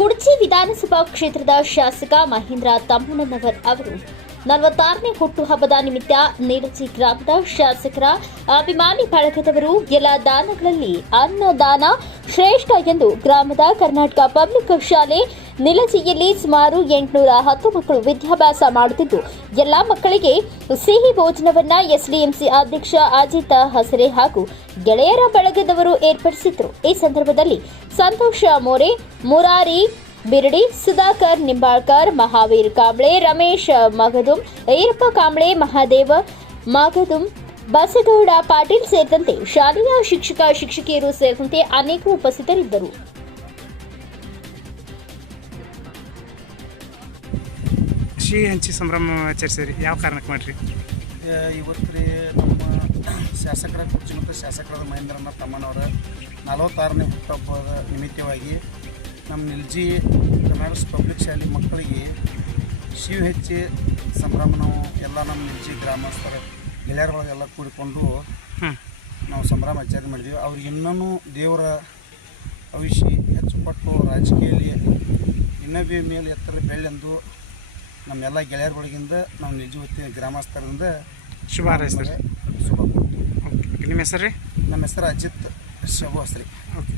ಕುಡ್ಚಿ ವಿಧಾನಸಭಾ ಕ್ಷೇತ್ರದ ಶಾಸಕ ಮಹೇಂದ್ರ ತಮ್ಮಣ್ಣನವರ್ ಅವರು ನಲವತ್ತಾರನೇ ಹುಟ್ಟುಹಬ್ಬದ ನಿಮಿತ್ತ ನೀಲಜಿ ಗ್ರಾಮದ ಶಾಸಕರ ಅಭಿಮಾನಿ ಬಳಗದವರು ಎಲ್ಲ ದಾನಗಳಲ್ಲಿ ಅನ್ನದಾನ ಶ್ರೇಷ್ಠ ಎಂದು ಗ್ರಾಮದ ಕರ್ನಾಟಕ ಪಬ್ಲಿಕ್ ಶಾಲೆ ನಿಲಜಿಯಲ್ಲಿ ಸುಮಾರು ಎಂಟುನೂರ ಹತ್ತು ಮಕ್ಕಳು ವಿದ್ಯಾಭ್ಯಾಸ ಮಾಡುತ್ತಿದ್ದು, ಎಲ್ಲ ಮಕ್ಕಳಿಗೆ ಸಿಹಿ ಭೋಜನವನ್ನ ಎಸ್ಡಿಎಂಸಿ ಅಧ್ಯಕ್ಷ ಅಜಿತ್ ಹಸರೆ ಹಾಗೂ ಗೆಳೆಯರ ಬಳಗದವರು ಏರ್ಪಡಿಸಿದ್ರು. ಈ ಸಂದರ್ಭದಲ್ಲಿ ಸಂತೋಷ ಮೋರೆ, ಮುರಾರಿ ಬಿರಡಿ ಸುಧಾಕರ್ ನಿಂಬಾಳ್ಕರ್ ಮಹಾವೀರ್ ಕಾಂಬ್ಳೆ ರಮೇಶ್ ಮಗದುಂ ಈರಪ್ಪ ಕಾಂಬ್ಳೆ ಮಹಾದೇವ ಮಗದುಂ ಬಸಗೌಡ ಪಾಟೀಲ್ ಸೇರಿದಂತೆ ಶಾಲೆಯ ಶಿಕ್ಷಕ ಶಿಕ್ಷಕಿಯರು ಸೇರಿದಂತೆ ಅನೇಕ ಉಪಸ್ಥಿತರಿದ್ದರು. ಶ್ರೀ ಹಂಚಿ ಸಂಭ್ರಮ ಆಚರಿಸಿರಿ ಯಾವ ಕಾರಣಕ್ಕೆ ಮಾಡ್ರಿ? ಇವತ್ತು ರೀ ನಮ್ಮ ಶಾಸಕರ ಕುರ್ಚಿ ಮತ್ತು ಶಾಸಕರಾದ ಮಹೇಂದ್ರನ ತಮ್ಮನವರ ನಲವತ್ತಾರನೇ ಹುಟ್ಟುಹಬ್ಬದ ನಿಮಿತ್ತವಾಗಿ ನಮ್ಮ ನಿಲ್ಜಿ ಕರ್ನಾಟಕ ಪಬ್ಲಿಕ್ ಶಾಲೆ ಮಕ್ಕಳಿಗೆ ಶಿವ ಹೆಚ್ಚಿ ಸಂಭ್ರಮ ನಾವು ಎಲ್ಲ ನಮ್ಮ ನಿಲ್ಜಿ ಗ್ರಾಮಸ್ಥರ ಗೆಳೆಯರೊಳಗೆಲ್ಲ ಕೂಡಿಕೊಂಡು ನಾವು ಸಂಭ್ರಮ ಆಚರಣೆ ಮಾಡಿದ್ವಿ. ಅವ್ರಿಗೆ ಇನ್ನೂ ದೇವರ ಅವಿಷಿ ಹೆಚ್ಚು ಪಟ್ಟು ರಾಜಕೀಯಲ್ಲಿ ಇನ್ನೊಬ್ಬ ಮೇಲೆ ಎತ್ತರ ಬೆಳ್ಳೆಂದು ನಮ್ಮೆಲ್ಲ ಗೆಳೆಯರುಗಳಿಗಿಂದ ನಾವು ನಿಜ ಹೊತ್ತಿನ ಗ್ರಾಮಸ್ಥರಿಂದ ಶುಭ ಶುಭ ನಿಮ್ಮ ಹೆಸರು ರೀ? ನಮ್ಮ ಹೆಸರು ಅಜಿತ್ ಶುಭ ಹಸ್ರಿ ಓಕೆ